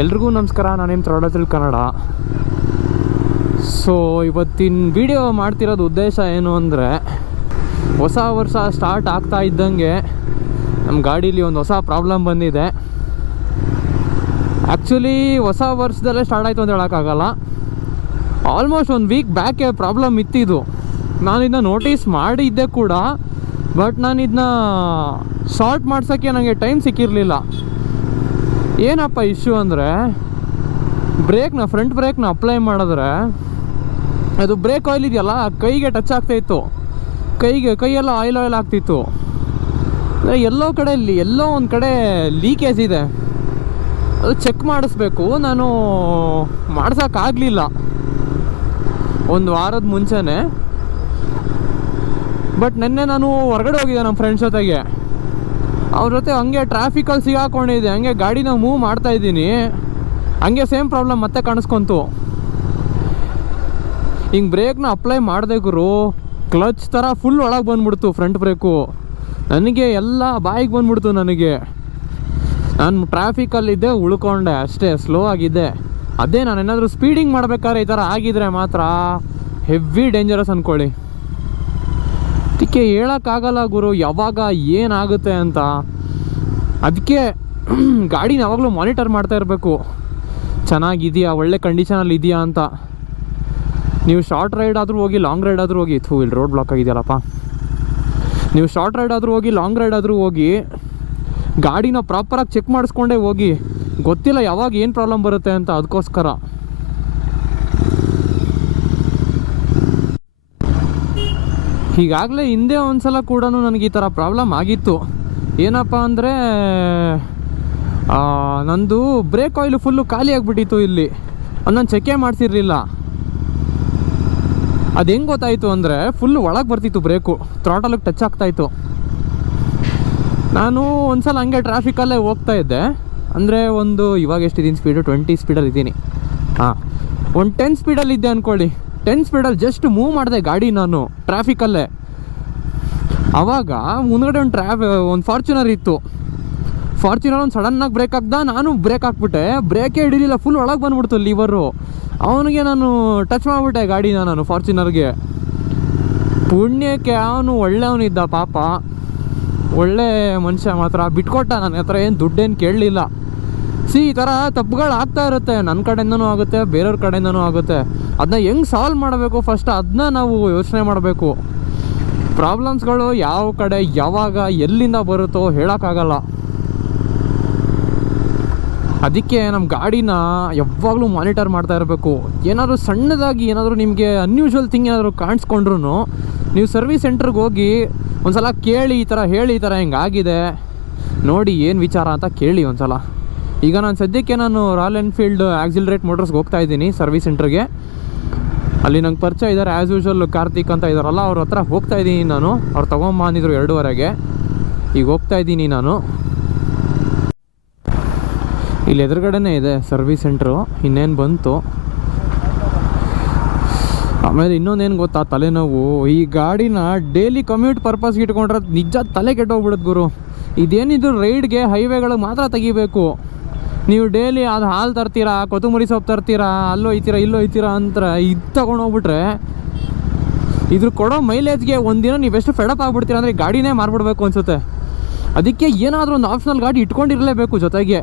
ಎಲ್ರಿಗೂ ನಮಸ್ಕಾರ, ನಾನು ನಿಮ್ಮ ತ್ರಾಡಲ್ ಕನ್ನಡ. ಸೊ ಇವತ್ತಿನ ವಿಡಿಯೋ ಮಾಡ್ತಿರೋದು ಉದ್ದೇಶ ಏನು ಅಂದರೆ, ಹೊಸ ವರ್ಷ ಸ್ಟಾರ್ಟ್ ಆಗ್ತಾ ಇದ್ದಂಗೆ ನಮ್ಮ ಗಾಡೀಲಿ ಒಂದು ಹೊಸ ಪ್ರಾಬ್ಲಮ್ ಬಂದಿದೆ. ಆ್ಯಕ್ಚುಲಿ ಹೊಸ ವರ್ಷದಲ್ಲೇ ಸ್ಟಾರ್ಟ್ ಆಯಿತು ಅಂತ ಹೇಳೋಕ್ಕಾಗಲ್ಲ. ಆಲ್ಮೋಸ್ಟ್ 1 ವೀಕ್ ಬ್ಯಾಕೆ ಪ್ರಾಬ್ಲಮ್ ಇತ್ತಿದು. ನಾನು ಇದನ್ನ ನೋಟಿಸ್ ಮಾಡಿದ್ದೆ ಕೂಡ, ಬಟ್ ನಾನು ಇದನ್ನ ಸಾರ್ಟ್ ಮಾಡ್ಸೋಕ್ಕೆ ನನಗೆ ಟೈಮ್ ಸಿಕ್ಕಿರಲಿಲ್ಲ. ಏನಪ್ಪ ಇಶ್ಯೂ ಅಂದರೆ, ಫ್ರಂಟ್ ಬ್ರೇಕ್ನ ಅಪ್ಲೈ ಮಾಡಿದ್ರೆ ಅದು ಬ್ರೇಕ್ ಆಯಿಲ್ ಇದೆಯಲ್ಲ, ಕೈಗೆ ಟಚ್ ಆಗ್ತಾಯಿತ್ತು. ಕೈಯೆಲ್ಲ ಆಯಿಲ್ ಆಗ್ತಿತ್ತು. ಅಂದರೆ ಎಲ್ಲೋ ಒಂದು ಕಡೆ ಲೀಕೇಜ್ ಇದೆ. ಅದು ಚೆಕ್ ಮಾಡಿಸ್ಬೇಕು. ನಾನು ಮಾಡ್ಸೋಕ್ಕಾಗಲಿಲ್ಲ ಒಂದು ವಾರದ ಮುಂಚೆನೇ. ಬಟ್ ನೆನ್ನೆ ನಾನು ಹೊರಗಡೆ ಹೋಗಿದ್ದೆ ನಮ್ಮ ಫ್ರೆಂಡ್ಸ್ ಜೊತೆಗೆ. ಅವ್ರ ಜೊತೆ ಹಂಗೆ ಟ್ರಾಫಿಕಲ್ಲಿ ಸಿಗಾಕೊಂಡಿದ್ದೆ. ಹಂಗೆ ಗಾಡಿನ ಮೂವ್ ಮಾಡ್ತಾಯಿದ್ದೀನಿ, ಹಂಗೆ ಸೇಮ್ ಪ್ರಾಬ್ಲಮ್ ಮತ್ತೆ ಕಾಣಿಸ್ಕೊಂತು. ಹಿಂಗೆ ಬ್ರೇಕ್ನ ಅಪ್ಲೈ ಮಾಡಿದೆ ಗುರು, ಕ್ಲಚ್ ಥರ ಫುಲ್ ಒಳಗೆ ಬಂದ್ಬಿಡ್ತು ಫ್ರಂಟ್ ಬ್ರೇಕು. ನನಗೆ ಎಲ್ಲ ಬಾಯಿಗೆ ಬಂದ್ಬಿಡ್ತು. ನಾನು ಟ್ರಾಫಿಕಲ್ಲಿದ್ದೆ, ಉಳ್ಕೊಂಡೆ ಅಷ್ಟೇ, ಸ್ಲೋ ಆಗಿದ್ದೆ. ಅದೇ ನಾನು ಏನಾದರೂ ಸ್ಪೀಡಿಂಗ್ ಮಾಡ್ಬೇಕಾದ್ರೆ ಈ ಥರ ಆಗಿದ್ರೆ ಮಾತ್ರ ಹೆವಿ ಡೇಂಜರಸ್ ಅಂದ್ಕೊಳ್ಳಿ. ಅದಕ್ಕೆ ಹೇಳೋಕ್ಕಾಗಲ್ಲ ಗುರು ಯಾವಾಗ ಏನಾಗುತ್ತೆ ಅಂತ. ಅದಕ್ಕೆ ಗಾಡಿನ ಯಾವಾಗಲೂ ಮಾನಿಟರ್ ಮಾಡ್ತಾ ಇರಬೇಕು, ಚೆನ್ನಾಗಿದೆಯಾ, ಒಳ್ಳೆ ಕಂಡೀಷನಲ್ಲಿ ಇದೆಯಾ ಅಂತ. ನೀವು ಶಾರ್ಟ್ ರೈಡ್ ಆದರೂ ಹೋಗಿ, ಲಾಂಗ್ ರೈಡ್ ಆದರೂ ಹೋಗಿ, ಇಲ್ಲಿ ರೋಡ್ ಬ್ಲಾಕ್ ಆಗಿದೆಯಲ್ಲಪ್ಪ. ನೀವು ಶಾರ್ಟ್ ರೈಡ್ ಆದರೂ ಹೋಗಿ, ಲಾಂಗ್ ರೈಡ್ ಆದರೂ ಹೋಗಿ, ಗಾಡಿನ ಪ್ರಾಪರಾಗಿ ಚೆಕ್ ಮಾಡಿಸ್ಕೊಂಡೇ ಹೋಗಿ. ಗೊತ್ತಿಲ್ಲ ಯಾವಾಗ ಏನು ಪ್ರಾಬ್ಲಮ್ ಬರುತ್ತೆ ಅಂತ. ಅದಕ್ಕೋಸ್ಕರ ಈಗಾಗಲೇ ಹಿಂದೆ ಒಂದು ಸಲ ಕೂಡ ನನಗೆ ಈ ಥರ ಪ್ರಾಬ್ಲಮ್ ಆಗಿತ್ತು. ಏನಪ್ಪ ಅಂದರೆ, ನಂದು ಬ್ರೇಕ್ ಆಯಿಲು ಫುಲ್ಲು ಖಾಲಿ ಆಗಿಬಿಟ್ಟಿತ್ತು ಇಲ್ಲಿ. ನಾನು ಚೆಕ್ಕೇ ಮಾಡಿಸಿರಲಿಲ್ಲ. ಅದು ಹೆಂಗೆ ಗೊತ್ತಾಯಿತು ಅಂದರೆ, ಫುಲ್ಲು ಒಳಗೆ ಬರ್ತಿತ್ತು ಬ್ರೇಕು, ಥ್ರಾಟಲಿಗೆ ಟಚ್ ಆಗ್ತಾಯಿತ್ತು. ನಾನು ಒಂದು ಸಲ ಹಂಗೆ ಟ್ರಾಫಿಕಲ್ಲೇ ಹೋಗ್ತಾ ಇದ್ದೆ. ಅಂದರೆ ಇವಾಗ ಎಷ್ಟಿದ್ದೀನಿ ಸ್ಪೀಡು, 20 ಸ್ಪೀಡಲ್ಲಿ ಇದ್ದೀನಿ. ಒಂದು 10 ಸ್ಪೀಡಲ್ಲಿ ಇದ್ದೆ ಅಂದ್ಕೊಳ್ಳಿ. 10 ಸ್ಪೀಡಲ್ಲಿ ಜಸ್ಟ್ ಮೂವ್ ಮಾಡಿದೆ ಗಾಡಿ ನಾನು ಟ್ರಾಫಿಕಲ್ಲೇ. ಆವಾಗ ಮುಂದ್ಗಡೆ ಒಂದು ಫಾರ್ಚುನರ್ ಇತ್ತು. ಫಾರ್ಚುನರ್ ಒಂದು ಸಡನ್ನಾಗಿ ಬ್ರೇಕ್ ಹಾಕ್ದ, ನಾನು ಬ್ರೇಕ್ ಹಾಕ್ಬಿಟ್ಟೆ. ಬ್ರೇಕೇ ಹಿಡಿಲಿಲ್ಲ, ಫುಲ್ ಒಳಗೆ ಬಂದ್ಬಿಡ್ತು ಲಿವರು. ಅವನಿಗೆ ನಾನು ಟಚ್ ಮಾಡಿಬಿಟ್ಟೆ ಗಾಡಿನ, ನಾನು ಫಾರ್ಚುನರ್ಗೆ. ಪುಣ್ಯಕ್ಕೆ ಅವನು ಒಳ್ಳೆಯವನಿದ್ದ ಪಾಪ, ಒಳ್ಳೆ ಮನುಷ್ಯ ಮಾತ್ರ. ಬಿಟ್ಕೊಟ್ಟ, ನನ್ನ ಹತ್ರ ಏನು ದುಡ್ಡೇನು ಕೇಳಲಿಲ್ಲ. ಈ ಥರ ತಪ್ಪುಗಳು ಆಗ್ತಾ ಇರುತ್ತೆ, ನನ್ನ ಕಡೆಯಿಂದನೂ ಆಗುತ್ತೆ, ಬೇರೆಯವ್ರ ಕಡೆಯಿಂದನೂ ಆಗುತ್ತೆ. ಅದನ್ನ ಹೆಂಗೆ ಸಾಲ್ವ್ ಮಾಡಬೇಕು ಫಸ್ಟ್, ಅದನ್ನ ನಾವು ಯೋಚನೆ ಮಾಡಬೇಕು. ಪ್ರಾಬ್ಲಮ್ಸ್ಗಳು ಯಾವ ಕಡೆ ಯಾವಾಗ ಎಲ್ಲಿಂದ ಬರುತ್ತೋ ಹೇಳೋಕ್ಕಾಗಲ್ಲ. ಅದಕ್ಕೆ ನಮ್ಮ ಗಾಡಿನ ಯಾವಾಗಲೂ ಮಾನಿಟರ್ ಮಾಡ್ತಾ ಇರಬೇಕು. ಏನಾದರೂ ಸಣ್ಣದಾಗಿ ಏನಾದರೂ ನಿಮಗೆ ಅನ್ಯೂಶ್ವಲ್ ಥಿಂಗ್ ಏನಾದರೂ ಕಾಣಿಸ್ಕೊಂಡ್ರು ನೀವು ಸರ್ವಿಸ್ ಸೆಂಟ್ರಿಗೆ ಹೋಗಿ ಒಂದು ಸಲ ಕೇಳಿ, ಈ ಥರ ಹೇಳಿ, ಈ ಥರ ಹಿಂಗಾಗಿದೆ ನೋಡಿ, ಏನು ವಿಚಾರ ಅಂತ ಕೇಳಿ ಒಂದು ಸಲ. ಈಗ ನಾನು ಸದ್ಯಕ್ಕೆ ರಾಯಲ್ ಎನ್ಫೀಲ್ಡ್ ಆಕ್ಸಿಲರೇಟ್ ಮೋಟರ್ಸ್ಗೆ ಹೋಗ್ತಾ ಇದ್ದೀನಿ ಸರ್ವಿಸ್ ಸೆಂಟ್ರಿಗೆ. ಅಲ್ಲಿ ನಂಗೆ ಪರಿಚಯ ಇದ್ದಾರೆ, ಆ್ಯಸ್ ಯೂಶ್ವಲ್ ಕಾರ್ತಿಕ್ ಅಂತ ಇದ್ದಾರಲ್ಲ, ಅವ್ರ ಹತ್ರ ಹೋಗ್ತಾ ಇದ್ದೀನಿ ನಾನು. ಅವ್ರು ತೊಗೊಂಬಂದಿದ್ರು 2:30ಗೆ. ಈಗ ಹೋಗ್ತಾ ಇದ್ದೀನಿ ನಾನು. ಇಲ್ಲಿ ಎದುರುಗಡೆನೇ ಇದೆ ಸರ್ವಿಸ್ ಸೆಂಟ್ರು. ಇನ್ನೇನು ಬಂತು. ಆಮೇಲೆ ಇನ್ನೊಂದೇನು ಗೊತ್ತಾ, ತಲೆನೋವು. ಈ ಗಾಡಿನ ಡೈಲಿ ಕಮ್ಯೂಟ್ ಪರ್ಪಸ್ಗೆ ಇಟ್ಕೊಂಡ್ರೆ ನಿಜ ತಲೆ ಕೆಟ್ಟೋಗ್ಬಿಡುತ್ತೆ ಗುರು. ಇದೇನಿದ್ರು ರೈಡ್ಗೆ, ಹೈವೇಗಳಿಗೆ ಮಾತ್ರ ತೆಗಿಬೇಕು. ನೀವು ಡೈಲಿ ಅದು ಹಾಲು ತರ್ತೀರಾ, ಕೊತ್ತಂಬರಿ ಸೊಪ್ಪು ತರ್ತೀರಾ, ಅಲ್ಲೋ ಒಯ್ತೀರಾ ಇಲ್ಲೋ ಒಯ್ತೀರಾ ಅಂತ ಇದು ತೊಗೊಂಡೋಗ್ಬಿಟ್ರೆ, ಇದ್ರ ಕೊಡೋ ಮೈಲೇಜ್ಗೆ ಒಂದಿನ ನೀವೆಷ್ಟು ಫೆಡಪ್ ಆಗಿಬಿಡ್ತೀರ ಅಂದರೆ ಗಾಡಿನೇ ಮಾರ್ಬಿಡ್ಬೇಕು ಅನಿಸುತ್ತೆ. ಅದಕ್ಕೆ ಏನಾದರೂ ಒಂದು ಆಪ್ಷನಲ್ ಗಾಡಿ ಇಟ್ಕೊಂಡಿರಲೇಬೇಕು ಜೊತೆಗೆ.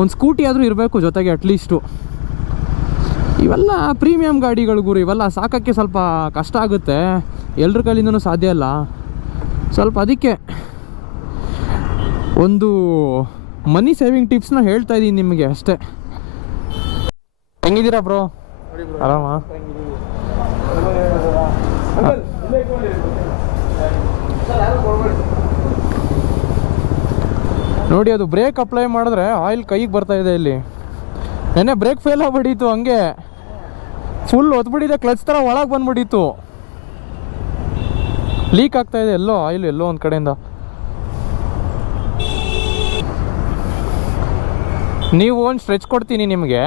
ಒಂದು ಸ್ಕೂಟಿ ಆದರೂ ಇರಬೇಕು ಜೊತೆಗೆ ಅಟ್ಲೀಸ್ಟು. ಇವೆಲ್ಲ ಪ್ರೀಮಿಯಮ್ ಗಾಡಿಗಳು ಗುರು, ಇವೆಲ್ಲ ಸಾಕೋಕ್ಕೆ ಸ್ವಲ್ಪ ಕಷ್ಟ ಆಗುತ್ತೆ, ಎಲ್ಲರ ಕೈಲಿಂದನೂ ಸಾಧ್ಯ ಇಲ್ಲ ಸ್ವಲ್ಪ. ಅದಕ್ಕೆ ಒಂದು ಮನಿ ಸೇವಿಂಗ್ ಟಿಪ್ಸ್ನ ಹೇಳ್ತಾ ಇದ್ದೀನಿ ನಿಮಗೆ ಅಷ್ಟೇ. ಹೆಂಗಿದ್ದೀರಾ ಬ್ರೋ? ಆರಾಮ? ನೋಡಿ, ಅದು ಬ್ರೇಕ್ ಅಪ್ಲೈ ಮಾಡಿದ್ರೆ ಆಯಿಲ್ ಕೈಗೆ ಬರ್ತಾ ಇದೆ ಇಲ್ಲಿ. ನೆನ್ನೆ ಬ್ರೇಕ್ ಫೇಲ್ ಆಗಿಬಿಟ್ಟಿತ್ತು, ಹಂಗೆ ಫುಲ್ ಒತ್ಬಿಟ್ಟಿದೆ, ಕ್ಲಚ್ ಥರ ಒಳಗೆ ಬಂದ್ಬಿಟ್ಟಿತ್ತು. ಲೀಕ್ ಆಗ್ತಾ ಇದೆ ಎಲ್ಲೋ ಆಯಿಲ್, ಎಲ್ಲೋ ಒಂದು ಕಡೆಯಿಂದ. ನೀವು ಒಂದು ಸ್ಟ್ರೆಚ್ ಕೊಡ್ತೀನಿ ನಿಮಗೆ,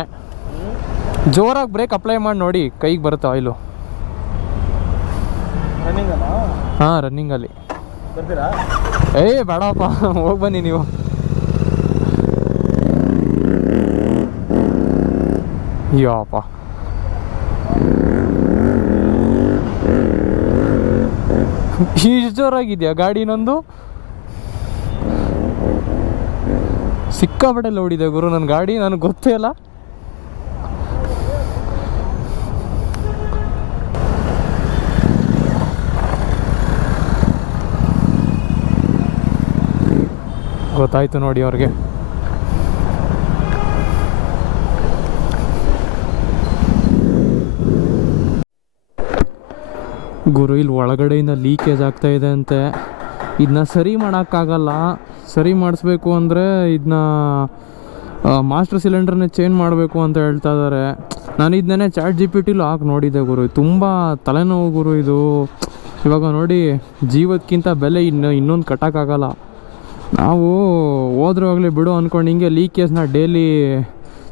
ಜೋರಾಗಿ ಬ್ರೇಕ್ ಅಪ್ಲೈ ಮಾಡಿ ನೋಡಿ, ಕೈಗೆ ಬರುತ್ತೆ ಆಯಿಲು. ಹಾಂ, ರನ್ನಿಂಗಲ್ಲಿ. ಬೇಡಪ್ಪ, ಹೋಗಿ ಬನ್ನಿ ನೀವು. ಯಪ್ಪ ಇಷ್ಟು ಜೋರಾಗಿದೆಯಾ ಗಾಡಿ ನಂದು? ಸಿಕ್ಕಾಪಟ್ಟೆ ಲೋಡಿದೆ ಗುರು ನನ್ನ ಗಾಡಿ, ನನಗೆ ಗೊತ್ತೇ ಇಲ್ಲ. ಗೊತ್ತಾಯ್ತು ನೋಡಿ ಅವ್ರಿಗೆ. ಗುರು ಇಲ್ಲಿ ಒಳಗಡೆಯಿಂದ ಲೀಕೇಜ್ ಆಗ್ತಾ ಇದೆ ಅಂತೆ. ಇದನ್ನ ಸರಿ ಮಾಡೋಕ್ಕಾಗಲ್ಲ. ಸರಿ ಮಾಡಿಸ್ಬೇಕು ಅಂದರೆ ಇದನ್ನ ಮಾಸ್ಟರ್ ಸಿಲಿಂಡರ್ನೇ ಚೇಂಜ್ ಮಾಡಬೇಕು ಅಂತ ಹೇಳ್ತಾ ಇದ್ದಾರೆ. ನಾನು ಇದನ್ನೇ ChatGPTಲೂ ಹಾಕಿ ನೋಡಿದ್ದೆ ಗುರು. ತುಂಬ ತಲೆನೋವು ಗುರು ಇದು. ಇವಾಗ ನೋಡಿ, ಜೀವಕ್ಕಿಂತ ಬೆಲೆ ಇನ್ನೊಂದು ಕಟ್ಟೋಕ್ಕಾಗಲ್ಲ. ನಾವು ಹೋದ್ರಾಗಲೇ ಬಿಡು ಅಂದ್ಕೊಂಡು ಹಿಂಗೆ ಲೀಕೇಜ್ನ ಡೈಲಿ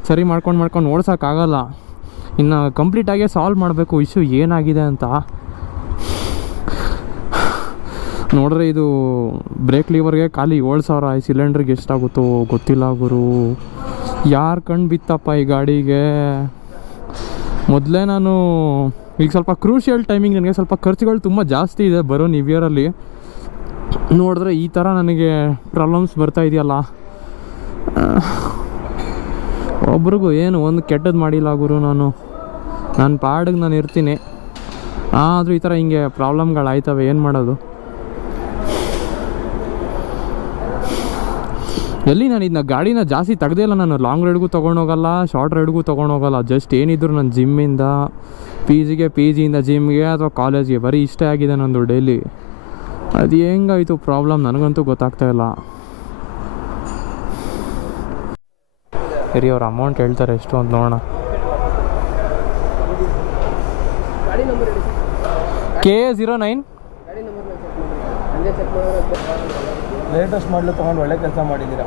ಸರಿ ಮಾಡ್ಕೊಂಡು ಓಡ್ಸೋಕ್ಕಾಗಲ್ಲ. ಇನ್ನು ಕಂಪ್ಲೀಟಾಗೇ ಸಾಲ್ವ್ ಮಾಡಬೇಕು ಇಶ್ಯೂ ಏನಾಗಿದೆ ಅಂತ. ನೋಡ್ರೆ ಇದು ಬ್ರೇಕ್ ಲೀವರ್ಗೆ ಖಾಲಿ 7,000, ಈ ಸಿಲಿಂಡ್ರಿಗೆ ಎಷ್ಟಾಗುತ್ತೋ ಗೊತ್ತಿಲ್ಲ ಗುರು. ಯಾರು ಕಣ್ಣು ಬಿತ್ತಪ್ಪ ಈ ಗಾಡಿಗೆ. ಮೊದಲೇ ನಾನು ಈಗ ಸ್ವಲ್ಪ ಕ್ರೂಷಿಯಲ್ ಟೈಮಿಂಗ್, ನನಗೆ ಸ್ವಲ್ಪ ಖರ್ಚುಗಳು ತುಂಬ ಜಾಸ್ತಿ ಇದೆ ಬರೋ ನ್ಯೂ ಇಯರಲ್ಲಿ. ನೋಡಿದ್ರೆ ಈ ಥರ ನನಗೆ ಪ್ರಾಬ್ಲಮ್ಸ್ ಬರ್ತಾ ಇದೆಯಲ್ಲ. ಒಬ್ರಿಗೂ ಏನು ಒಂದು ಕೆಟ್ಟದ್ದು ಮಾಡಿಲ್ಲ ಗುರು. ನಾನು ಪಾಡಿಗೆ ನಾನು ಇರ್ತೀನಿ, ಆದರೂ ಈ ಥರ ಹಿಂಗೆ ಪ್ರಾಬ್ಲಮ್ಗಳಾಯ್ತವೆ. ಏನು ಮಾಡೋದು? ಎಲ್ಲಿ ನಾನು ಇದನ್ನ ಗಾಡಿನ ಜಾಸ್ತಿ ತೆಗ್ದೇ ಇಲ್ಲ. ನಾನು ಲಾಂಗ್ ರೈಡ್ಗೂ ತೊಗೊಂಡೋಗಲ್ಲ, ಶಾರ್ಟ್ ರೈಡ್ಗೂ ತೊಗೊಂಡೋಗಲ್ಲ. ಜಸ್ಟ್ ಏನಿದ್ರು ನನ್ನ ಜಿಮ್ಮಿಂದ ಪಿ ಜಿಯಿಂದ ಜಿಮ್ಗೆ ಅಥವಾ ಕಾಲೇಜ್ಗೆ ಬರೀ ಇಷ್ಟೇ ಆಗಿದೆ ನಂದು ಡೈಲಿ. ಅದು ಹೆಂಗಾಯಿತು ಪ್ರಾಬ್ಲಮ್ ನನಗಂತೂ ಗೊತ್ತಾಗ್ತಾ ಇಲ್ಲ. ಸರಿ, ಅವ್ರ ಅಮೌಂಟ್ ಹೇಳ್ತಾರೆ ಎಷ್ಟು ಅಂತ ನೋಡೋಣ. K09 ಲೇಟೆಸ್ಟ್ ಮಾಡಲು ತೊಗೊಂಡು ಒಳ್ಳೆ ಕೆಲಸ ಮಾಡಿದ್ದೀರಾ.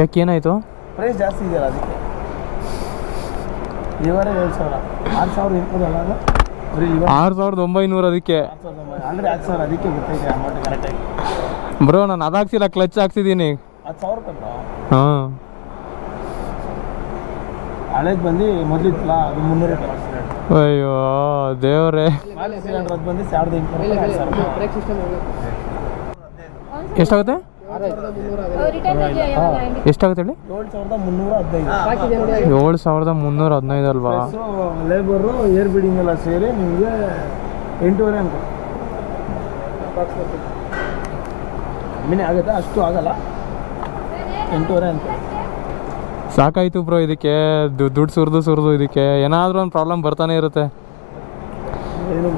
ಯಾಕೆ ಏನಾಯಿತು? ಪ್ರೈಸ್ ಜಾಸ್ತಿ ಇದೆಯಲ್ಲ ಅದಕ್ಕೆ. ಇವರೇ 7,000, 6,000 ಇರ್ಬೋದಲ್ಲ ಅದು? 6,900 ಅದಕ್ಕೆ. 6,900 ಆಲ್ರೆಡಿ 6,000 ಅದಕ್ಕೆ ಗೊತ್ತಾಯಿದೆ ಅಮೌಂಟ್ ಕರೆಕ್ಟಾಗಿ. ಬ್ರೋ ನಾನು ಅದು ಹಾಕ್ಸಿಲ್ಲ, ಕ್ಲಚ್ ಹಾಕ್ಸಿದ್ದೀನಿ. 10,000 ರೂಪಾಯಿ ಬ್ರೋ. ಹಾಂ, ಹಳೇದು ಬಂದು ಮೊದಲಿತ್ತಲ್ಲ ಅದು 300 ರೂಪಾಯಿ. ಅಯ್ಯೋ ದೇವ್ರೆ. ಸಿಲಿಂಡರ್ ಅದು ಬಂದು 1,800. ಎಷ್ಟಾಗುತ್ತೆ? ಎಷ್ಟಾಗುತ್ತೆ ಹೇಳಿ? 7,315 ಅಲ್ವಾ? ಲೇಬರು ಏರ್ ಬಿಡಿಂಗ್ ಎಲ್ಲ ಸೇರಿ ನಿಮಗೆ 8,500 ಅನ್ಕೊ. ಕಮ್ಮಿನೇ ಆಗುತ್ತೆ, ಅಷ್ಟು ಆಗಲ್ಲ, 8,500 ಅನ್ಕೊ. ಸಾಕಾಯ್ತು ಬ್ರೋ ಇದಕ್ಕೆ. ದುಡ್ಡು ಸುರಿದು ಇದಕ್ಕೆ ಏನಾದರೂ ಒಂದು ಪ್ರಾಬ್ಲಮ್ ಬರ್ತಾನೆ ಇರುತ್ತೆ. ಏನು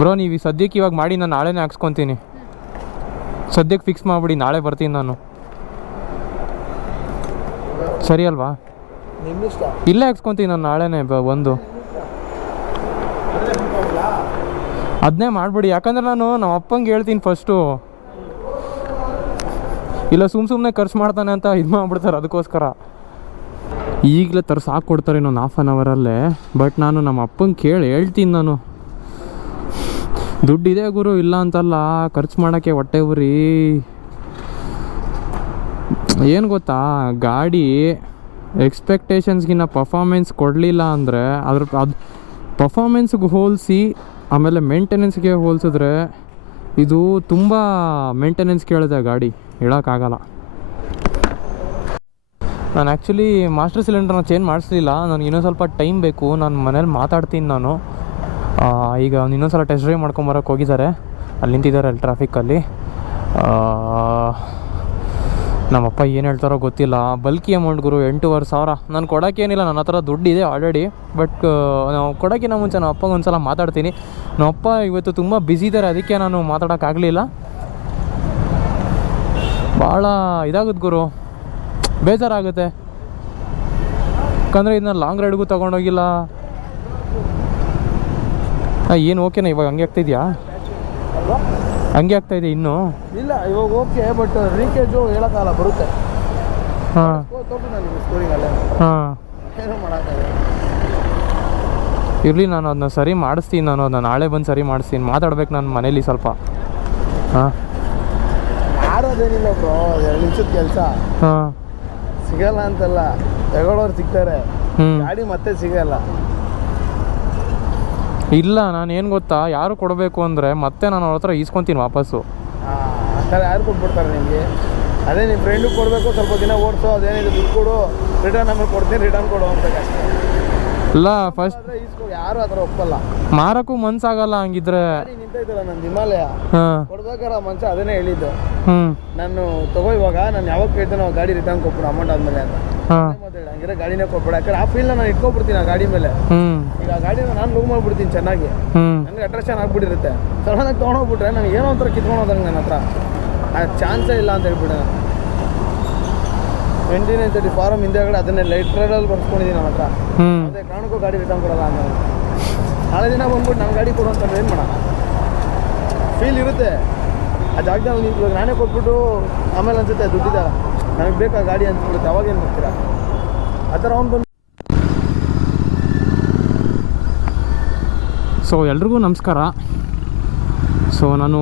ಬ್ರೋ ನೀವು ಸದ್ಯಕ್ಕೆ ಇವಾಗ ಮಾಡಿ, ನಾನು ನಾಳೆನೇ ಹಾಕ್ಸ್ಕೊತೀನಿ. ಸದ್ಯಕ್ಕೆ ಫಿಕ್ಸ್ ಮಾಡಿಬಿಡಿ, ನಾಳೆ ಬರ್ತೀನಿ ನಾನು. ಸರಿ ಅಲ್ವಾ? ಇಲ್ಲೇ ಹಾಕ್ಸ್ಕೊತೀನಿ ನಾನು ನಾಳೆನೇ ಒಂದು. ಅದನ್ನೇ ಮಾಡಿಬಿಡಿ, ಯಾಕಂದ್ರೆ ನಾನು ನಮ್ಮ ಅಪ್ಪಂಗೆ ಹೇಳ್ತೀನಿ ಫಸ್ಟು. ಇಲ್ಲ ಸುಮ್ಮನೆ ಖರ್ಚು ಮಾಡ್ತಾನೆ ಅಂತ ಇದು ಮಾಡಿಬಿಡ್ತಾರೆ. ಅದಕ್ಕೋಸ್ಕರ ಈಗಲೇ ತರ್ಸಿ ಕೊಡ್ತಾರೆ ಇನ್ನೊಂದು 1/2 ಅವರಲ್ಲೇ. ಬಟ್ ನಾನು ನಮ್ಮ ಅಪ್ಪಂಗೆ ಕೇಳಿ ಹೇಳ್ತೀನಿ. ನಾನು ದುಡ್ಡಿದೆ ಗುರು, ಇಲ್ಲ ಅಂತಲ್ಲ, ಖರ್ಚು ಮಾಡೋಕ್ಕೆ ಹೊಟ್ಟೆ ಉರಿ. ಏನು ಗೊತ್ತಾ, ಗಾಡಿ ಎಕ್ಸ್ಪೆಕ್ಟೇಷನ್ಸ್ಗಿನ್ನ ಪರ್ಫಾರ್ಮೆನ್ಸ್ ಕೊಡಲಿಲ್ಲ ಅಂದರೆ ಅದು ಪರ್ಫಾರ್ಮೆನ್ಸ್ಗೆ ಹೋಲಿಸಿ ಆಮೇಲೆ ಮೇಂಟೆನೆನ್ಸ್ಗೆ ಹೋಲಿಸಿದ್ರೆ ಇದು ತುಂಬ ಮೇಂಟೆನೆನ್ಸ್ ಕೇಳಿದೆ ಗಾಡಿ, ಹೇಳೋಕ್ಕಾಗಲ್ಲ. ನಾನು ಆ್ಯಕ್ಚುಲಿ ಮಾಸ್ಟರ್ ಸಿಲಿಂಡರ್ನ ಚೇಂಜ್ ಮಾಡಿಸ್ಲಿಲ್ಲ. ನನಗೆ ಇನ್ನೊಂದು ಸ್ವಲ್ಪ ಟೈಮ್ ಬೇಕು. ನಾನು ಮನೇಲಿ ಮಾತಾಡ್ತೀನಿ. ನಾನು ಈಗ ಇನ್ನೊಂದು ಸಲ ಟೆಸ್ಟ್ ಡ್ರೈವ್ ಮಾಡ್ಕೊಂಬರೋಕ್ಕೆ ಹೋಗಿದ್ದಾರೆ. ಅಲ್ಲಿ ನಿಂತಿದ್ದಾರೆ ಅಲ್ಲಿ ಟ್ರಾಫಿಕ್ಕಲ್ಲಿ. ನಮ್ಮಪ್ಪ ಏನು ಹೇಳ್ತಾರೋ ಗೊತ್ತಿಲ್ಲ. ಬಲ್ಕಿ ಅಮೌಂಟ್ ಗುರು, 8,500. ನಾನು ಕೊಡೋಕ್ಕೇನಿಲ್ಲ, ನನ್ನ ಹತ್ರ ದುಡ್ಡಿದೆ ಆಲ್ರೆಡಿ. ಬಟ್ ನಾವು ಕೊಡೋಕ್ಕಿಂತ ಮುಂಚೆ ನಮ್ಮ ಅಪ್ಪಗೆ ಒಂದು ಸಲ ಮಾತಾಡ್ತೀನಿ. ನಮ್ಮಪ್ಪ ಇವತ್ತು ತುಂಬ ಬ್ಯುಸಿ ಇದ್ದಾರೆ, ಅದಕ್ಕೆ ನಾನು ಮಾತಾಡೋಕ್ಕಾಗಲಿಲ್ಲ. ಭಾಳ ಇದಾಗುತ್ತೆ ಗುರು, ಬೇಜಾರಾಗುತ್ತೆ. ಯಾಕಂದರೆ ಇದನ್ನ ಲಾಂಗ್ ರೈಡ್ಗೂ ತೊಗೊಂಡೋಗಿಲ್ಲ. ಏನು ಓಕೆನಾ ಇವಾಗ? ಹಂಗೆ ಆಗ್ತಾಯಿದೆಯಾ? ಹಂಗೆ ಆಗ್ತಾಯಿದೆ ಇನ್ನೂ? ಇಲ್ಲ ಇವಾಗ ಓಕೆ, ಬಟ್ ಲೀಕೇಜು ಹೇಳೋಕ್ಕಾಗಲ್ಲ, ಬರುತ್ತೆ. ಹಾಂ ಹಾಂ, ಇರಲಿ, ನಾನು ಅದನ್ನ ಸರಿ ಮಾಡಿಸ್ತೀನಿ. ನಾನು ನಾಳೆ ಬಂದು ಸರಿ ಮಾಡಿಸ್ತೀನಿ. ಮಾತಾಡ್ಬೇಕು ನಾನು ಮನೇಲಿ ಸ್ವಲ್ಪ. ಹಾಂ, ಮಾರೋದೇನಿಲ್ಲ ಬ್ರೋ, 2 ನಿಮಿಷದ ಕೆಲಸ. ಹಾಂ ಸಿಗಲ್ಲ ಅಂತಲ್ಲ, ತಗೊಳ್ಳೋರು ಸಿಗ್ತಾರೆ, ಗಾಡಿ ಮತ್ತೆ ಸಿಗಲ್ಲ. ಇಲ್ಲ, ನಾನು ಏನು ಗೊತ್ತಾ, ಯಾರು ಕೊಡಬೇಕು ಅಂದರೆ ಮತ್ತೆ ನಾನು ಅವ್ರ ಹತ್ರ ಈಸ್ಕೊತೀನಿ ವಾಪಸ್ಸು. ಆ ಥರ ಯಾರು ಕೊಟ್ಬಿಡ್ತಾರೆ ನಿಮಗೆ? ಅದೇ ನಿಮ್ಮ ಫ್ರೆಂಡಿಗೆ ಕೊಡಬೇಕು, ಸ್ವಲ್ಪ ದಿನ ಓಡಿಸೋ, ಅದೇನಿದೆ ದುಡ್ಡು ಕೊಡು, ರಿಟರ್ನ್ ಆಮೇಲೆ ಕೊಡ್ತೀನಿ, ರಿಟರ್ನ್ ಕೊಡು ಅಂತ ಕಷ್ಟ. ಇಲ್ಲ ಫಸ್ಟ್ ಈಸ್ಕೊ, ಯಾರು ಆ ಥರ ಒಪ್ಪಲ್ಲ. ಮಾರಕ್ಕೂ ಮನ್ಸಾಗಲ್ಲ ಹಂಗಿದ್ರೆ. ಗಾಡಿ ನಿಂತೈತಲ್ಲ ನಂದು ಹಿಮಾಲಯ, ಹಾಂ ಕೊಡ್ಬೇಕಾರೆ ಆ ಮನುಷ್ಯ ಅದನ್ನೇ ಹೇಳಿದ್ದು, ಹ್ಞೂ ನಾನು ತಗೋ ಇವಾಗ, ನಾನು ಯಾವಾಗ ಕೇಳ್ತೇನೆ ಅವಾಗ ಗಾಡಿ ರಿಟರ್ನ್ ಕೊಟ್ಬಿಡು ಅಮೌಂಟ್ ಆದಮೇಲೆ ಅಂತ. ಹಾಂ ಮಾತಾಡ ಹಂಗಿದ್ರೆ ಗಾಡಿನೇ ಕೊಟ್ಬಿಡ, ಯಾಕಂದ್ರೆ ಆ ಫೀಲ್ನ ನಾನು ಇಟ್ಕೊಬಿಡ್ತೀನಿ ಆ ಗಾಡಿ ಮೇಲೆ. ಈಗ ಆ ಗಾಡಿನ ನಾನು ಲೂವ್ ಮಾಡಿಬಿಡ್ತೀನಿ ಚೆನ್ನಾಗಿ, ನನಗೆ ಅಟ್ರಾಕ್ಷನ್ ಆಗ್ಬಿಟ್ಟಿರುತ್ತೆ. ಸಡನ್ನಾಗಿ ತೊಗೊಂಡೋಗ್ಬಿಟ್ರೆ ನನಗೆ ಏನೋ ಒಂಥರ ಕಿತ್ಕೊಂಡೋದಂಗೆ ನನ್ನ ಹತ್ರ ಆ ಚಾನ್ಸೇ ಇಲ್ಲ ಅಂತ ಹೇಳ್ಬಿಟ್ಟೆ ನಾನು. 2930 ಫಾರಮ್ ಹಿಂದೆಗಡೆ ಅದನ್ನೇ ಲೈಟ್ರಲ್ಲಿ ಬರ್ಸ್ಕೊಂಡಿದ್ದೀನಿ ನನ್ನ ಹತ್ರ. ಅದೇ ಕಾರಣಕ್ಕೂ ಗಾಡಿ ರಿಟರ್ನ್ ಕೊಡಲ್ಲ ಅಂತ. ನಾಳೆ ದಿನ ಬಂದ್ಬಿಟ್ಟು ನನ್ನ ಗಾಡಿ ಕೊಡು ಅಂತಂದ್ರೆ ಏನು ಮಾಡೋಣ? ಫೀಲ್ ಇರುತ್ತೆ ಆ ಜಾಗದಲ್ಲಿ. ನೀವು ಇವಾಗ ನಾನೇ ಕೊಟ್ಬಿಟ್ಟು ಆಮೇಲೆ ಅನ್ಸುತ್ತೆ ದುಡ್ಡಿದ ನನಗೆ ಬೇಕಾ ಗಾಡಿ ಅಂದ್ಬಿಡುತ್ತೆ, ಅವಾಗೇನು ಮಾಡ್ತೀರಾ? ಆ ಥರ ಅವ್ನು ಬಂದು. ಸೊ ಎಲ್ರಿಗೂ ನಮಸ್ಕಾರ. ಸೊ ನಾನು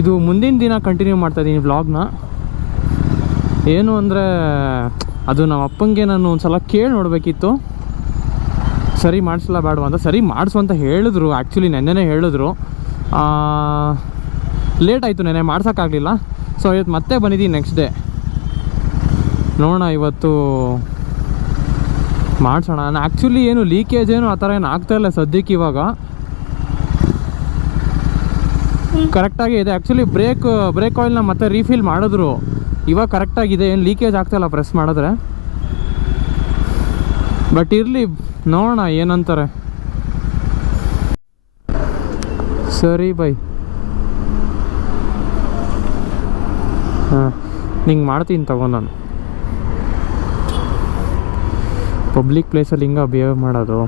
ಇದು ಮುಂದಿನ ದಿನ ಕಂಟಿನ್ಯೂ ಮಾಡ್ತಾಯಿದ್ದೀನಿ ವ್ಲಾಗ್ನ. ಏನು ಅಂದರೆ ಅದು ನಮ್ಮ ಅಪ್ಪಂಗೆ ನಾನು ಒಂದು ಸಲ ಕೇಳಿ ನೋಡಬೇಕಿತ್ತು, ಸರಿ ಮಾಡಿಸಲ್ಲ ಬೇಡವಾ ಅಂತ. ಸರಿ ಮಾಡಿಸು ಅಂತ ಹೇಳಿದ್ರು, ಆ್ಯಕ್ಚುಲಿ ನೆನ್ನೆನೇ ಹೇಳಿದ್ರು. ಲೇಟ್ ಆಯಿತು, ನೆನ್ನೆ ಮಾಡ್ಸೋಕ್ಕಾಗಲಿಲ್ಲ. ಸೊ ಇವತ್ತು ಮತ್ತೆ ಬಂದಿದ್ದೀನಿ ನೆಕ್ಸ್ಟ್ ಡೇ. ನೋಡೋಣ ಇವತ್ತು ಮಾಡಿಸೋಣ. ನಾನು ಆ್ಯಕ್ಚುಲಿ ಏನು ಲೀಕೇಜ್ ಏನು ಆ ಥರ ಏನು ಆಗ್ತಾಯಿಲ್ಲ ಸದ್ಯಕ್ಕೆ. ಇವಾಗ ಕರೆಕ್ಟಾಗಿ ಇದೆ. ಆ್ಯಕ್ಚುಲಿ ಬ್ರೇಕ್ ಆಯಿಲ್ನ ಮತ್ತೆ ರೀಫಿಲ್ ಮಾಡಿದ್ರು, ಇವಾಗ ಕರೆಕ್ಟಾಗಿದೆ, ಏನು ಲೀಕೇಜ್ ಆಗ್ತಾಯಿಲ್ಲ ಪ್ರೆಸ್ ಮಾಡಿದ್ರೆ. ಬಟ್ ಇರಲಿ, ನೋಡೋಣ ಏನಂತಾರೆ. ಸರಿ ಬೈ. ಹಾಂ ನಿಂಗೆ ಮಾಡ್ತೀನಿ ತಗೋ. ನಾನು ಪಬ್ಲಿಕ್ ಪ್ಲೇಸಲ್ಲಿ ಹಿಂಗೆ ಬಿಹೇವ್ ಮಾಡೋದು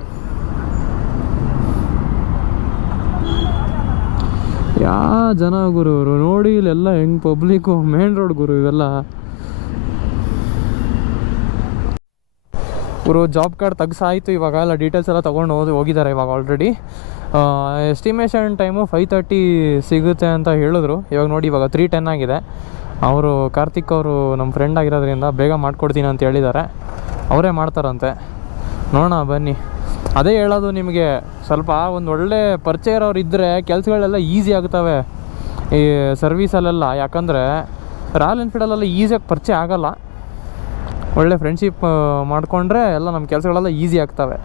ಯಾವ ಜನ ಗುರು ಇವರು ನೋಡಿ, ಇಲ್ಲೆಲ್ಲ ಹೆಂಗೆ ಪಬ್ಲಿಕ್ಕು, ಮೇನ್ ರೋಡ್ ಗುರು ಇವೆಲ್ಲ. ಇವರು ಜಾಬ್ ಕಾರ್ಡ್ ತೆಗ್ಸಾಯಿತು, ಇವಾಗ ಎಲ್ಲ ಡೀಟೇಲ್ಸ್ ಎಲ್ಲ ತೊಗೊಂಡು ಹೋಗಿದ್ದಾರೆ ಇವಾಗ ಆಲ್ರೆಡಿ. ಎಸ್ಟಿಮೇಷನ್ ಟೈಮು 5:30 ಸಿಗುತ್ತೆ ಅಂತ ಹೇಳಿದ್ರು. ಇವಾಗ ನೋಡಿ ಇವಾಗ 3:10 ಆಗಿದೆ. ಅವರು ಕಾರ್ತಿಕ್ ಅವರು ನಮ್ಮ ಫ್ರೆಂಡ್ ಆಗಿರೋದ್ರಿಂದ ಬೇಗ ಮಾಡಿಕೊಡ್ತೀನಿ ಅಂತ ಹೇಳಿದ್ದಾರೆ. ಅವರೇ ಮಾಡ್ತಾರಂತೆ, ನೋಡೋಣ ಬನ್ನಿ. ಅದೇ ಹೇಳೋದು ನಿಮಗೆ, ಸ್ವಲ್ಪ ಒಂದು ಒಳ್ಳೆ ಪರಿಚಯ ಇರೋರು ಇದ್ದರೆ ಕೆಲಸಗಳೆಲ್ಲ ಈಸಿ ಆಗ್ತವೆ ಈ ಸರ್ವೀಸಲ್ಲೆಲ್ಲ. ಯಾಕಂದರೆ ರಾಯಲ್ ಎನ್ಫೀಲ್ಡಲ್ಲೆಲ್ಲ ಈಸಿಯಾಗಿ ಪರಿಚಯ ಆಗೋಲ್ಲ. ಒಳ್ಳೆ ಫ್ರೆಂಡ್ಶಿಪ್ ಮಾಡಿಕೊಂಡ್ರೆ ಎಲ್ಲ ನಮ್ಮ ಕೆಲಸಗಳೆಲ್ಲ ಈಸಿ ಆಗ್ತವೆ.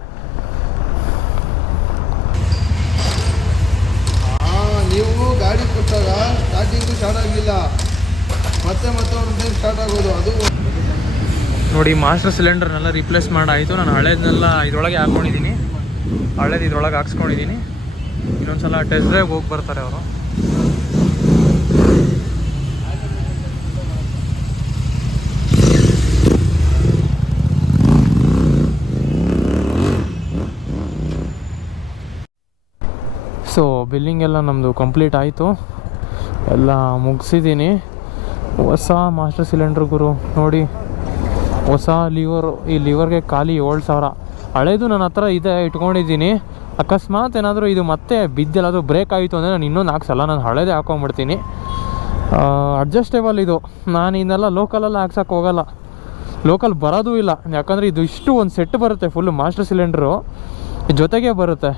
ನೀವು ಗಾಡಿ ಕೊಟ್ಟಾಗ ಸ್ಟಾರ್ಟಿಂಗು ಸ್ಟಾರ್ಟ್ ಆಗಲಿಲ್ಲ, ಮತ್ತೆ ಒಂದು ಟೈಮ್ ಸ್ಟಾರ್ಟ್ ಆಗೋದು. ಅದು ನೋಡಿ ಮಾಸ್ಟರ್ ಸಿಲಿಂಡರ್ನೆಲ್ಲ ರಿಪ್ಲೇಸ್ ಮಾಡಾಯಿತು. ನಾನು ಹಳೇದನ್ನೆಲ್ಲ ಇದರೊಳಗೆ ಹಾಕ್ಕೊಂಡಿದ್ದೀನಿ, ಹಳೇದು ಇದ್ರೊಳಗೆ ಹಾಕ್ಸ್ಕೊಂಡಿದ್ದೀನಿ. ಇನ್ನೊಂದು ಸಲ ಟೆಸ್ಟ್ ಡ್ರೈವ್ ಹೋಗಿ ಬರ್ತಾರೆ ಅವರು. ಸೊ ಬಿಲ್ಲಿಂಗ್ ಎಲ್ಲ ನಮ್ಮದು ಕಂಪ್ಲೀಟ್ ಆಯಿತು, ಎಲ್ಲ ಮುಗಿಸಿದ್ದೀನಿ. ಹೊಸ ಮಾಸ್ಟರ್ ಸಿಲಿಂಡ್ರ್ ಗುರು ನೋಡಿ, ಹೊಸ ಲಿವರು. ಈ ಲಿವರ್ಗೆ ಖಾಲಿ 7,000. ಹಳೇದು ನನ್ನ ಹತ್ರ ಇದೆ, ಇಟ್ಕೊಂಡಿದ್ದೀನಿ. ಅಕಸ್ಮಾತ್ ಏನಾದರೂ ಇದು ಮತ್ತೆ ಬಿದ್ದೆಲ್ಲಾದರೂ ಬ್ರೇಕ್ ಆಯಿತು ಅಂದರೆ ನಾನು ಇನ್ನೊಂದು ಹಾಕ್ಸಲ್ಲ, ನಾನು ಹಳೇದೇ ಹಾಕೊಂಡ್ಬಿಡ್ತೀನಿ. ಅಡ್ಜಸ್ಟೇಬಲ್ ಇದು. ನಾನು ಇನ್ನೆಲ್ಲ ಲೋಕಲೆಲ್ಲ ಹಾಕ್ಸೋಕ್ಕೆ ಹೋಗಲ್ಲ, ಲೋಕಲ್ ಬರೋದೂ ಇಲ್ಲ. ಯಾಕಂದರೆ ಇದು ಇಷ್ಟು ಒಂದು ಸೆಟ್ ಬರುತ್ತೆ ಫುಲ್ಲು ಮಾಸ್ಟರ್ ಸಿಲಿಂಡ್ರು ಜೊತೆಗೆ ಬರುತ್ತೆ.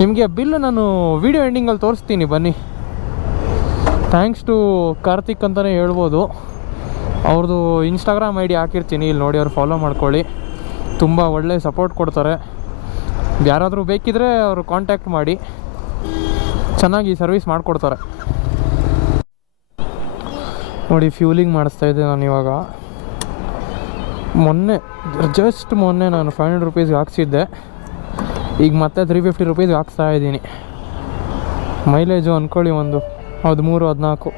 ನಿಮಗೆ ಬಿಲ್ ನಾನು ವೀಡಿಯೋ ಎಂಡಿಂಗಲ್ಲಿ ತೋರಿಸ್ತೀನಿ ಬನ್ನಿ. ಥ್ಯಾಂಕ್ಸ್ ಟು ಕಾರ್ತಿಕ್ ಅಂತಲೇ ಹೇಳ್ಬೋದು. ಅವ್ರದ್ದು ಇನ್ಸ್ಟಾಗ್ರಾಮ್ ಐ ಡಿ ಹಾಕಿರ್ತೀನಿ, ಇಲ್ಲಿ ನೋಡಿ, ಅವ್ರು ಫಾಲೋ ಮಾಡ್ಕೊಳ್ಳಿ. ತುಂಬ ಒಳ್ಳೆ ಸಪೋರ್ಟ್ ಕೊಡ್ತಾರೆ. ಯಾರಾದರೂ ಬೇಕಿದ್ದರೆ ಅವರು ಕಾಂಟ್ಯಾಕ್ಟ್ ಮಾಡಿ, ಚೆನ್ನಾಗಿ ಸರ್ವಿಸ್ ಮಾಡಿಕೊಡ್ತಾರೆ. ನೋಡಿ ಫ್ಯೂಲಿಂಗ್ ಮಾಡಿಸ್ತಾಯಿದ್ದೆ ನಾನು ಇವಾಗ. ಮೊನ್ನೆ ನಾನು 500 ರುಪೀಸ್ಗೆ ಹಾಕ್ಸಿದ್ದೆ, ಈಗ ಮತ್ತೆ 350 ರುಪೀಸ್ಗೆ ಹಾಕ್ಸ್ತಾಯಿದ್ದೀನಿ. ಮೈಲೇಜು ಅಂದ್ಕೊಳ್ಳಿ ಒಂದು 13-14.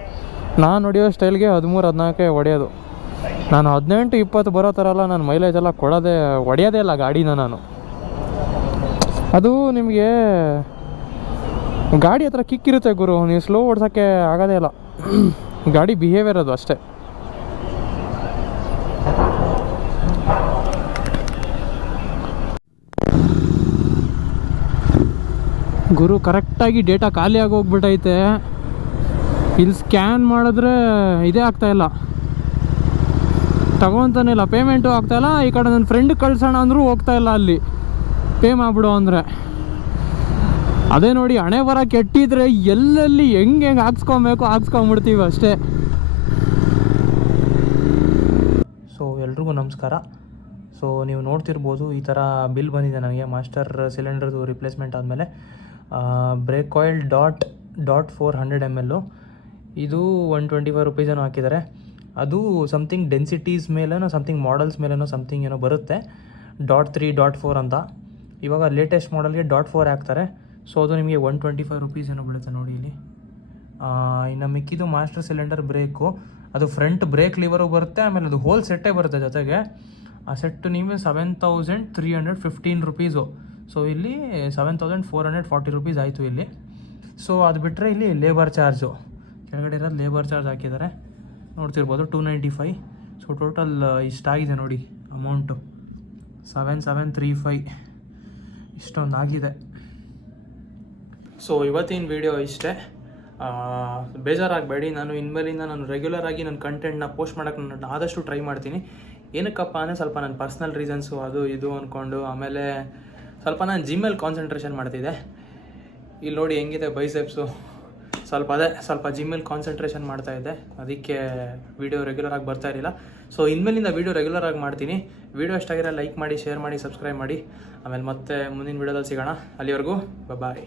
ನಾನು ಹೊಡೆಯೋ ಸ್ಟೈಲ್ಗೆ 13-14 ಹೊಡೆಯೋದು. ನಾನು 18-20 ಬರೋ ಥರ ಎಲ್ಲ ನಾನು ಮೈಲೇಜೆಲ್ಲ ಹೊಡೆಯೋದೇ ಇಲ್ಲ ಗಾಡಿನ ನಾನು. ಅದು ನಿಮಗೆ ಗಾಡಿ ಹತ್ರ ಕಿಕ್ಕಿರುತ್ತೆ ಗುರು, ನೀವು ಸ್ಲೋ ಓಡ್ಸೋಕ್ಕೆ ಆಗೋದೇ ಇಲ್ಲ. ಗಾಡಿ ಬಿಹೇವಿಯರ್ ಅದು ಅಷ್ಟೇ. ಗುರು ಕರೆಕ್ಟಾಗಿ ಡೇಟಾ ಖಾಲಿ ಆಗೋಗ್ಬಿಟ್ಟೈತೆ. ಇಲ್ಲಿ ಸ್ಕ್ಯಾನ್ ಮಾಡಿದ್ರೆ ಇದೇ ಆಗ್ತಾಯಿಲ್ಲ, ತಗೊತಾನೆ ಇಲ್ಲ, ಪೇಮೆಂಟು ಆಗ್ತಾಯಿಲ್ಲ. ಈ ಕಡೆ ನನ್ನ ಫ್ರೆಂಡ್ ಕಳ್ಸೋಣ ಅಂದರೂ ಹೋಗ್ತಾಯಿಲ್ಲ, ಅಲ್ಲಿ ಪೇ ಮಾಡಿಬಿಡು ಅಂದರೆ. ಅದೇ ನೋಡಿ, ಹಣೆ ಬರ ಕೆಟ್ಟಿದ್ರೆ ಎಲ್ಲೆಲ್ಲಿ ಹೆಂಗೆ ಹಾಕ್ಸ್ಕೊಬೇಕು ಹಾಕ್ಸ್ಕೊಂಬಿಡ್ತೀವಿ ಅಷ್ಟೇ. ಸೊ ಎಲ್ರಿಗೂ ನಮಸ್ಕಾರ. ಸೊ ನೀವು ನೋಡ್ತಿರ್ಬೋದು, ಈ ಥರ ಬಿಲ್ ಬಂದಿದೆ ನನಗೆ ಮಾಸ್ಟರ್ ಸಿಲಿಂಡರ್ದು ರಿಪ್ಲೇಸ್ಮೆಂಟ್ ಆದಮೇಲೆ. ಬ್ರೇಕ್ ಆಯಿಲ್ ಡಾಟ್ 400 ml, ಇದು 125 ರುಪೀಸೇನೋ ಹಾಕಿದ್ದಾರೆ. ಅದು ಸಮಥಿಂಗ್ ಡೆನ್ಸಿಟೀಸ್ ಮೇಲೇನೋ ಸಮಥಿಂಗ್ ಮಾಡಲ್ಸ್ ಮೇಲೇನೋ ಸಮಥಿಂಗ್ ಏನೋ ಬರುತ್ತೆ, .3 .4 ಅಂತ. ಇವಾಗ ಲೇಟೆಸ್ಟ್ ಮಾಡಲ್ಗೆ .4 ಹಾಕ್ತಾರೆ. ಸೊ ಅದು ನಿಮಗೆ 125 ರುಪೀಸ್ ಏನೋ ಬೀಳುತ್ತೆ ನೋಡಿ ಇಲ್ಲಿ. ಇನ್ನು ಮಿಕ್ಕಿದ್ದು ಮಾಸ್ಟರ್ ಸಿಲಿಂಡರ್ ಬ್ರೇಕು, ಅದು ಫ್ರಂಟ್ ಬ್ರೇಕ್ ಲಿವರು ಬರುತ್ತೆ, ಆಮೇಲೆ ಅದು ಹೋಲ್ ಸೆಟ್ಟೇ ಬರುತ್ತೆ ಜೊತೆಗೆ. ಆ ಸೆಟ್ಟು ನಿಮಗೆ 7,315 ರುಪೀಸು. ಸೊ ಇಲ್ಲಿ 7,440 ರುಪೀಸ್ ಆಯಿತು ಇಲ್ಲಿ. ಸೊ ಅದು ಬಿಟ್ಟರೆ ಇಲ್ಲಿ ಲೇಬರ್ ಚಾರ್ಜು, ಕೆಳಗಡೆ ಇರೋದು ಲೇಬರ್ ಚಾರ್ಜ್ ಹಾಕಿದ್ದಾರೆ, ನೋಡ್ತಿರ್ಬೋದು 295. ಸೊ ಟೋಟಲ್ ಇಷ್ಟಾಗಿದೆ ನೋಡಿ ಅಮೌಂಟು, 7,735 ಇಷ್ಟೊಂದು ಆಗಿದೆ. ಸೊ ಇವತ್ತಿನ ವಿಡಿಯೋ ಇಷ್ಟೇ. ಬೇಜಾರಾಗಬೇಡಿ, ನಾನು ಇನ್ಮೇಲಿಂದ ನಾನು ರೆಗ್ಯುಲರ್ ಆಗಿ ನನ್ನ ಕಂಟೆಂಟ್ನ ಪೋಸ್ಟ್ ಮಾಡೋಕ್ಕೆ ನಾನು ಆದಷ್ಟು ಟ್ರೈ ಮಾಡ್ತೀನಿ. ಏನಕ್ಕಪ್ಪ ಅಂದರೆ ಸ್ವಲ್ಪ ನನ್ನ ಪರ್ಸ್ನಲ್ ರೀಸನ್ಸು ಅದು ಇದು ಅಂದ್ಕೊಂಡು, ಆಮೇಲೆ ಸ್ವಲ್ಪ ನಾನು ಜಿಮ್ಮಲ್ಲಿ ಕಾನ್ಸಂಟ್ರೇಷನ್ ಮಾಡ್ತಿದ್ದೆ. ಇಲ್ಲಿ ನೋಡಿ ಹೆಂಗಿದೆ ಬೈಸೆಪ್ಸು, ಸ್ವಲ್ಪ ಜಿಮ್ಮಲ್ಲಿ ಕಾನ್ಸಂಟ್ರೇಷನ್ ಮಾಡ್ತಾಯಿದ್ದೆ, ಅದಕ್ಕೆ ವೀಡಿಯೋ ರೆಗ್ಯುಲರ್ ಆಗಿ ಬರ್ತಾ ಇರಲಿಲ್ಲ. ಸೊ ಇನ್ಮೇಲಿಂದ ವೀಡಿಯೋ ರೆಗ್ಯುಲರ್ ಆಗಿ ಮಾಡ್ತೀನಿ. ವೀಡಿಯೋ ಇಷ್ಟ ಆಗಿರೋ ಲೈಕ್ ಮಾಡಿ, ಶೇರ್ ಮಾಡಿ, ಸಬ್ಸ್ಕ್ರೈಬ್ ಮಾಡಿ. ಆಮೇಲೆ ಮತ್ತೆ ಮುಂದಿನ ವೀಡಿಯೋದಲ್ಲಿ ಸಿಗೋಣ. ಅಲ್ಲಿವರೆಗೂ ಬಾಯ್.